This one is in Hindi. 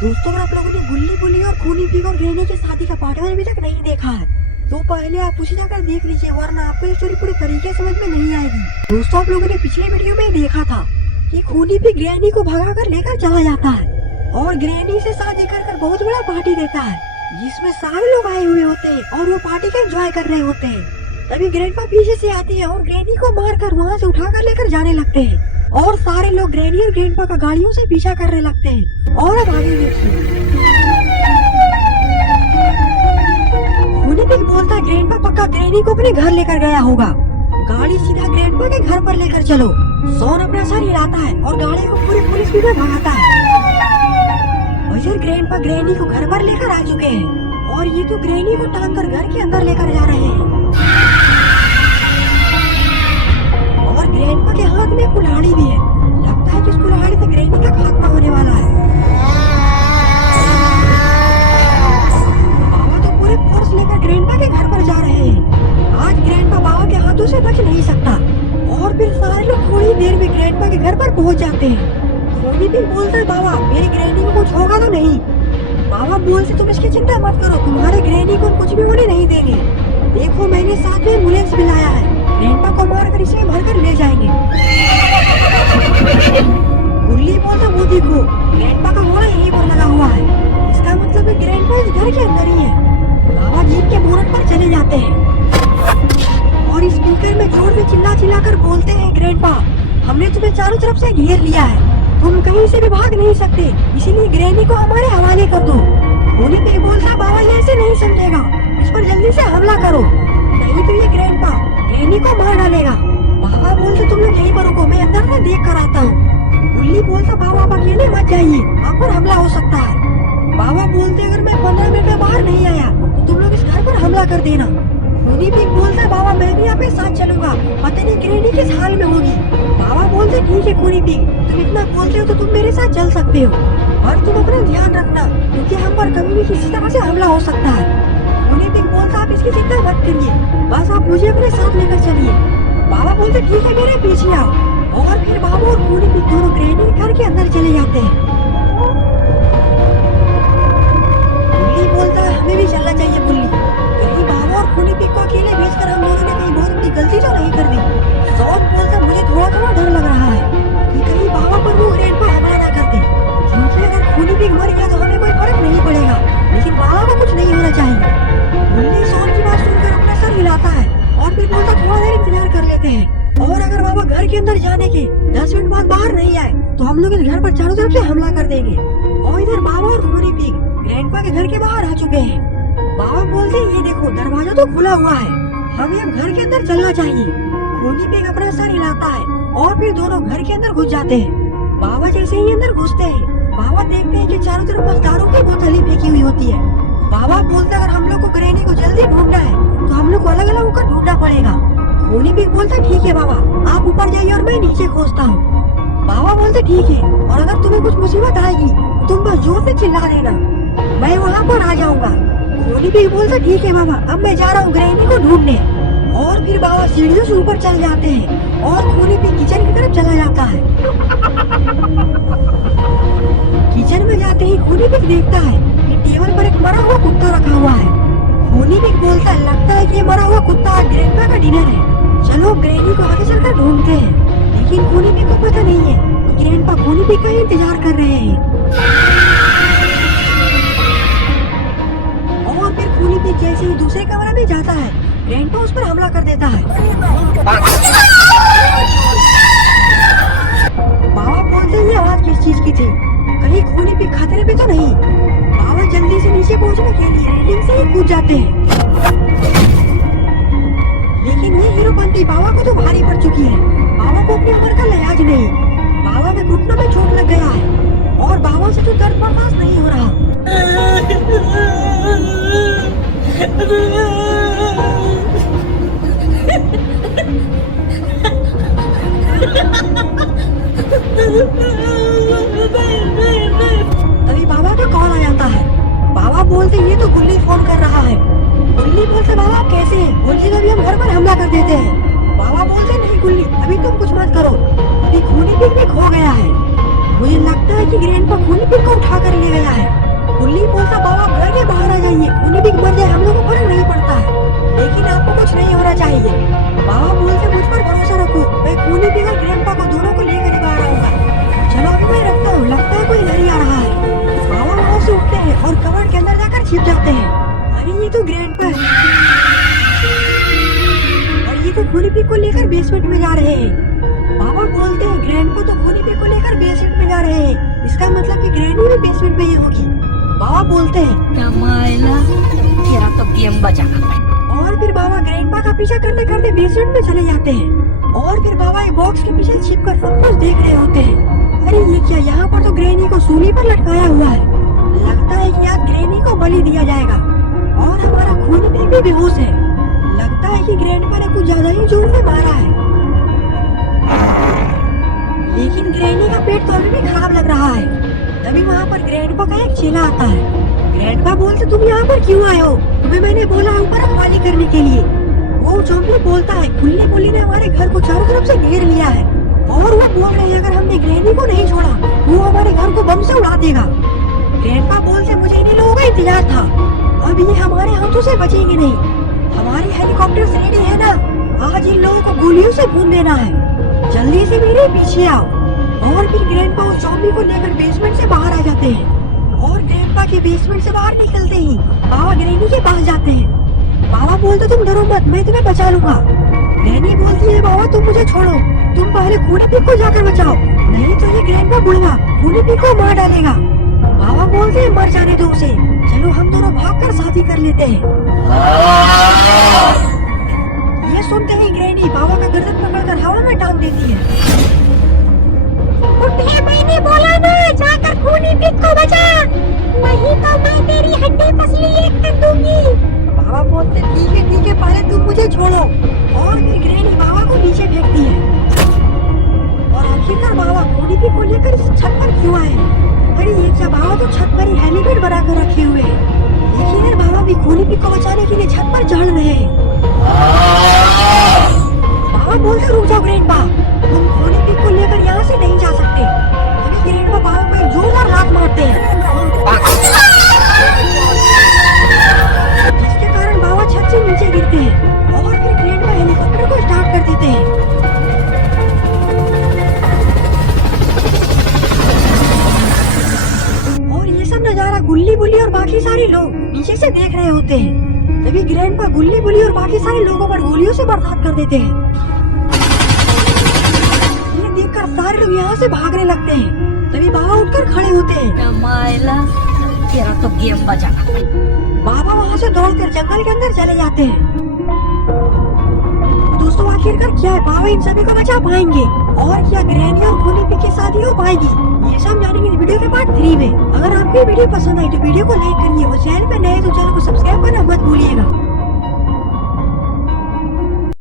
दोस्तों, अगर आप लोगों ने गुल्ली बुल्ली और खूनी पीक और ग्रैनी की शादी का पार्ट अभी तक नहीं देखा है तो पहले आप उसे जाकर देख लीजिए, वरना आपको ये स्टोरी पूरी तरीके समझ में नहीं आएगी। दोस्तों, आप लोगों ने पिछले वीडियो में देखा था कि खूनी पीक ग्रैनी को भगाकर लेकर चला जाता है और ग्रैनी से शादी कर बहुत बड़ा पार्टी देता है जिसमें सारे लोग आए हुए होते हैं और वो पार्टी का एंजॉय कर रहे होते हैं। तभी ग्रैंडपा पीछे से आते हैं और ग्रैनी को मारकर वहाँ से उठाकर लेकर जाने लगते हैं और सारे लोग ग्रैनी और ग्रैंडपा का गाड़ियों से पीछा करने लगते हैं। और अब आगे देखिए, खूनी पीक बोलता है ग्रैंडपा पक्का ग्रैनी को अपने घर लेकर गया होगा, गाड़ी सीधा ग्रैंडपा के घर पर लेकर चलो। सोन अपना सर हिलाता है और गाड़ी को पूरी पुलिस स्पीड में भगाता है। वजर ग्रैंडपा ग्रैनी को घर पर लेकर आ चुके हैं और ये तो ग्रैनी को टांग कर घर के अंदर लेकर जा रहे हैं और ग्रैंडपा के हाथ में कुल्हाड़ी भी है। लगता है कि उस कुल्हाड़ी से ग्रैनी का खात्मा होने वाला है। बाबा तो पूरे फोर्स लेकर ग्रैंडपा के घर पर जा रहे हैं। आज ग्रैंडपा बाबा के हाथों से बच नहीं सकता और फिर सारे लोग थोड़ी देर में ग्रैंडपा के घर पर पहुंच जाते हैं। खूनी पीक बोलता है बाबा मेरी ग्रैनी को कुछ होगा तो नहीं। बाबा बोलते तुम इसकी चिंता मत करो, तुम्हारे ग्रैनी को कुछ भी होने नहीं देंगे। देखो मैंने साथ में एम्बुलेंस भी लाया है, ग्रैंडपा को मारकर इसे भरकर ले जाएंगे। गुल्ली बोलता वो देखो ग्रैंडपा का घोड़ा यहीं पर लगा हुआ है, इसका मतलब है ग्रैंडपा इस घर के अंदर ही है। बाबा जीप के बोनट पर चले जाते हैं और स्पीकर में जोर से चिल्ला कर बोलते हैं ग्रैंडपा हमने तुम्हें चारों तरफ से घेर लिया है, तुम कहीं से भी भाग नहीं सकते, इसीलिए ग्रैनी को हमारे हवाले कर दो। खूनी पीक बोलता बाबा ये ऐसे नहीं समझेगा, इस पर जल्दी से हमला करो नहीं तो ये ग्रैंडपा ग्रैनी को मार डालेगा। बाबा बोलते तुम लोग यहीं पर रुको, मैं अंदर से देख कर आता हूँ। गुल्ली बोलता बाबा आप अकेले मत जाइए, आप पर हमला हो सकता है। बाबा बोलते अगर मैं 15 मिनट में बाहर नहीं आया तो तुम लोग इस घर पर हमला कर देना। खूनी पीक बोलता बाबा मैं भी आपके साथ चलूंगा, पता नहीं ग्रैनी किस हाल में होगी। बाबा बोलते ठीक है खूनी पीक, तुम इतना बोलते हो तो तुम मेरे साथ चल सकते हो, और तुम अपना ध्यान रखना क्योंकि हम पर कभी भी किसी तरह से हमला हो सकता है। खूनी पीक बोलता आप इसकी चिंता मत करिए, बस आप मुझे अपने साथ लेकर चलिए। बाबा बोलते ठीक है मेरे पीछे आओ और फिर बाबा और खूनी पीक दोनों ग्रैनी घर के अंदर चले जाते हैं। गुल्ली बोलता है हमें भी चलना चाहिए गुल्ली, कहीं बाबा और खूनी पीक को अकेले भेजकर हम लोगों ने कहीं बहुत बड़ी गलती तो नहीं कर दी। सोन बोलता मुझे थोड़ा डर लग रहा है कि कहीं बाबा पर वो ग्रैंडपा हमला ना कर दे, क्योंकि अगर खूनी पीक मर गया तो हमें कोई फर्क नहीं पड़ेगा लेकिन बाबा को कुछ नहीं होना चाहिए। गुल्ली सोन की बात सुनकर अपना सर हिलाता है और फिर बोलता थोड़ा देर इंतजार कर लेते हैं और अगर बाबा घर के अंदर जाने के 10 मिनट बाद बाहर नहीं आए तो हम लोग इस घर पर चारों तरफ से हमला कर देंगे। और इधर बाबा और खूनी पीक ग्रैंडपा के घर के बाहर आ चुके हैं। बाबा बोलते ये देखो दरवाजा तो खुला हुआ है, हमें अब घर के अंदर चलना चाहिए। खूनी पीक अपना सर हिलाता है और फिर दोनों घर के अंदर घुस जाते हैं। बाबा जैसे ही अंदर घुसते हैं बाबा देखते हैं कि चारों तरफ बस दारू की बोतलें फेंकी हुई होती है। बाबा बोलते अगर हम लोग को ग्रैनी को जल्दी ढूंढना है तो हम लोग को अलग अलग होकर ढूंढना पड़ेगा। खूनी पीक बोलता ठीक है बाबा आप ऊपर जाइए और मैं नीचे खोजता हूँ। बाबा बोलते ठीक है और अगर तुम्हें कुछ मुसीबत आएगी तुम बस जोर से चिल्ला देना, मैं वहाँ पर आ जाऊंगा। खूनी पीक बोलता ठीक है बाबा अब मैं जा रहा हूँ ग्रैनी को ढूंढने। और फिर बाबा सीढ़ियों से ऊपर चल जाते हैं और खूनी पीक किचन की तरफ चला जाता है। किचन में जाते ही खूनी पीक देखता है कि टेबल पर एक मरा हुआ कुत्ता रखा हुआ है। खूनी पीक बोलता है लगता है कि ये मरा हुआ कुत्ता ग्रैंडपा का डिनर है, चलो ग्रैनी को आगे चलकर ढूंढते हैं। लेकिन खूनी पीक को पता नहीं है कि ग्रैंडपा खूनी पीक का इंतजार कर रहे हैं। और फिर खूनी पीक जैसे ही दूसरे कमरे में जाता है ग्रैंडपा उस पर हमला कर देता है। बाबा बोलते हैं ये आवाज किस चीज की थी, कहीं खूनी पीक खतरे पे तो नहीं। बाबा जल्दी से नीचे पहुंचने के लिए रेलिंग से ही कूद जाते हैं लेकिन ये हीरोपंती बाबा को तो भारी पड़ चुकी है। बाबा को अपनी उम्र का लिहाज नहीं, बाबा के घुटनों में चोट लग गया है और बाबा से तो दर्द बर्दाश्त नहीं हो रहा। तभी बाबा का कॉल आ जाता है। बाबा बोलते ये तो गुल्ली फोन कर रहा है। गुल्ली बोलते बाबा आप कैसे हैं, बोलते अभी हम घर पर हमला कर देते हैं। बाबा बोलते नहीं गुल्ली अभी तुम कुछ मत करो, अभी खूनी पीक भी खो गया है। मुझे लगता है कि ग्रैंडपा खूनी पिग को उठा कर ले गया है। गुल्ली बोलता बाबा घर के बाहर आ जाइए, खूनी पिग मर जाए हम लोगों को फर्क नहीं पड़ता है, लेकिन आपको कुछ नहीं होना चाहिए। बाबा बोलते मुझ पर भरोसा रखो, मैं खूनी पिग और ग्रैंडपा को दोनों को लेकर ही बाहर आऊंगा। चलो अभी मैं रखता हूँ, लगता है कोई लड़ी आ रहा है। बाबा वहाँ से उठते हैं और कवर्ड के अंदर जाकर छिप जाते हैं। अरे ये तो ग्रैंडपा है और ये तो खूनी पिग को लेकर बेसमेंट में जा रहे हैं। बाबा बोलते हैं ग्रैंडपा तो खूनी पिग को लेकर बेसमेंट में जा रहे हैं, इसका मतलब कि ग्रैनी भी बेसमेंट में ही होगी। बाबा बोलते हैं कमाइला, तेरा तो गेम बजा। और फिर बाबा ग्रैंडपा का पीछा करते करते बेसमेंट में चले जाते हैं और फिर बाबा एक बॉक्स के पीछे छिपकर सब कुछ देख रहे होते हैं। अरे ये क्या, यहाँ पर तो ग्रैनी को सूली पर लटकाया हुआ है। लगता है कि आज ग्रैनी को बलि दिया जाएगा और हमारा खूनी पिग भी बेहोश है। लगता है कि ग्रैंडपा ने कुछ ज्यादा ही जोर से मारा है, लेकिन ग्रैनी का पेट तो अभी भी खराब लग रहा है। तभी वहाँ पर ग्रैंडपा का एक चेला आता है। ग्रैंडपा बोलते तुम यहाँ पर क्यों आए हो? तुम्हें मैंने बोला ऊपर रखवाली करने के लिए। वो ज़ॉम्बी बोलता है खुल्ली बुल्ली ने हमारे घर को चारों तरफ से घेर लिया है और वो बोल रहे हैं अगर हमने ग्रैनी को नहीं छोड़ा वो हमारे घर को बम से उड़ा देगा। ग्रैंडपा बोलते मुझे इन्हीं लोगों का इंतजार था, अब ये हमारे हाथों से बचेंगे नहीं। हमारी हेलीकॉप्टर रेडी है ना, आज इन लोगों को गोलियों से भून देना है, जल्दी से मेरे पीछे आओ। और फिर ग्रैंडपा उस ज़ॉम्बी को लेकर बेसमेंट से बाहर आ जाते हैं और ग्रैंडपा के बेसमेंट से बाहर निकलते ही बाबा ग्रैनी के पास जाते हैं। बाबा बोलते तुम डरो मत, मैं तुम्हें बचा लूंगा। ग्रैनी बोलती है बाबा तुम मुझे छोड़ो, तुम पहले खूनी पिग को जाकर बचाओ, नहीं तो ये ग्रैंडपा बुढ़वा खूनी पिग को मार डालेगा। बाबा बोलते हैं मर जाने दो उसे, चलो हम दोनों भागकर शादी कर लेते हैं। ये सुनते ही ग्रैनी बाबा का गर्दन पकड़कर हवा में टांग देती है। उठिए, मैंने बोला ना जाकर खूनी पिग को बचा, नहीं तो मैं तेरी हड्डी पसली एक कर दूंगी। बाबा बोलते ठीक है पहले तुम मुझे छोड़ो। और फिर ग्रैनी बाबा को नीचे फेंकती है और आखिरकार बाबा खूनी पिग को लेकर इस छत पर क्यों आए? अरे ये क्या, बाबा तो छत पर ही हेलीपैड बनाकर रखे हुए हैं, लेकिन यार बाबा भी खूनी पिग को बचाने के लिए छत पर चढ़ रहे हैं। बाबा बोलते रुक जाओ ग्रैंडपा, तुम खूनी पिग को लेकर यहाँ से नहीं जा सकते। अभी ग्रैंडपा बाबा को एक जोरदार लात मारते हैं जिसके कारण बाबा छत से नीचे गिरते हैं और फिर ग्रैंडपा हेलीकॉप्टर को स्टार्ट कर देते हैं। और ये सब नजारा गुल्ली बुल्ली और बाकी सारे लोग नीचे से देख रहे होते हैं। तभी ग्रैंडपा गुल्ली बुल्ली और बाकी सारे लोगों पर गोलियों से बर्बाद कर देते हैं। ये देखकर सारे लोग यहाँ से भागने लगते हैं। तभी बाबा उठकर खड़े होते हैं। कमाइला, तेरा तो गेम बजा। बाबा वहाँ से दौड़कर जंगल के अंदर चले जाते हैं। दोस्तों आखिरकार क्या है, बाबा इन सभी को बचा पाएंगे और क्या ग्रैनी और खूनी पिग की शादी हो पाएगी, ये सब जानेंगे इस वीडियो के पार्ट 3 में। अगर आपको वीडियो पसंद आई तो वीडियो को लाइक करिए और चैनल पे नए तो चैनल को सब्सक्राइब करना मत भूलिएगा।